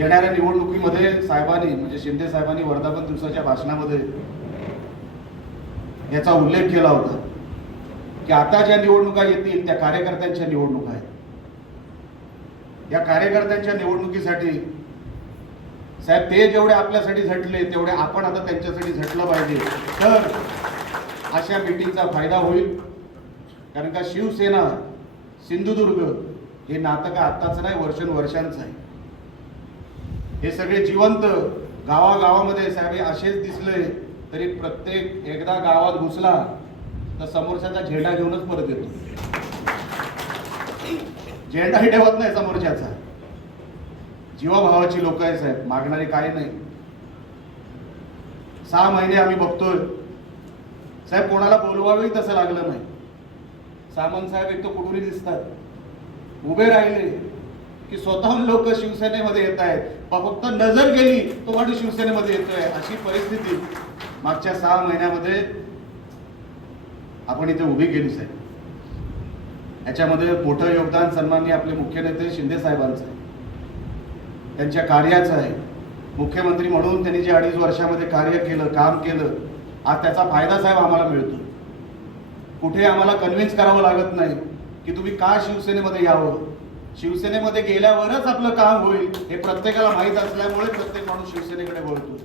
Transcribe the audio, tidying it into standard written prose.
येणाऱ्या निवडणुकीमध्ये साहेबांनी म्हणजे शिंदे साहेबांनी वर्धापन दिवसाच्या भाषणामध्ये याचा उल्लेख केला होता की आता ज्या निवडणुका येतील त्या कार्यकर्त्यांच्या निवडणुका आहेत. या कार्यकर्त्यांच्या निवडणुकीसाठी साहेब ते जेवढे आपल्यासाठी झटले तेवढे आपण आता त्यांच्यासाठी झटलं पाहिजे, तर अशा मीटिंगचा फायदा होईल. कारण का शिवसेना सिंधुदुर्ग हे नाटक आत्ताच नाही, वर्षानुवर्षांचं आहे. हे सगळे जिवंत गावागावामध्ये साहेब असेच दिसले तरी प्रत्येक एकदा गावात घुसला तर समोरच्याचा झेंडा घेऊनच परत येतो. झेंडाही ठेवत नाही समोरच्याचा. जीवाभावाची लोक आहे साहेब, मागणारी काही नाही. 6 महिने आम्ही बघतोय साहेब, कोणाला बोलवावेही तसं लागलं नाही. सामंत साहेब एक तर कुठूनही दिसतात, उभे राहिले की स्वतःहून लोक शिवसेनेमध्ये येत आहेत. फक्त नजर गेली तो माणूस शिवसेनेमध्ये येतोय. अशी परिस्थिती मागच्या 6 महिन्यामध्ये आपण इथे उभी केली साहेब. याच्यामध्ये मोठं योगदान सन्माननीय आपले मुख्य नेते शिंदे साहेबांचं आहे, त्यांच्या कार्याचं आहे. मुख्यमंत्री म्हणून त्यांनी जे 2.5 वर्षामध्ये कार्य केलं, काम केलं, आज त्याचा फायदा साहेब आम्हाला मिळतो. कुठे आम्हाला कन्व्हिन्स करावं लागत नाही की तुम्ही का शिवसेनेमध्ये यावं. शिवसेनेमध्ये गेल्यावरच आपलं काम होईल हे प्रत्येकाला माहीत असल्यामुळे प्रत्येक माणूस शिवसेनेकडे वळतो.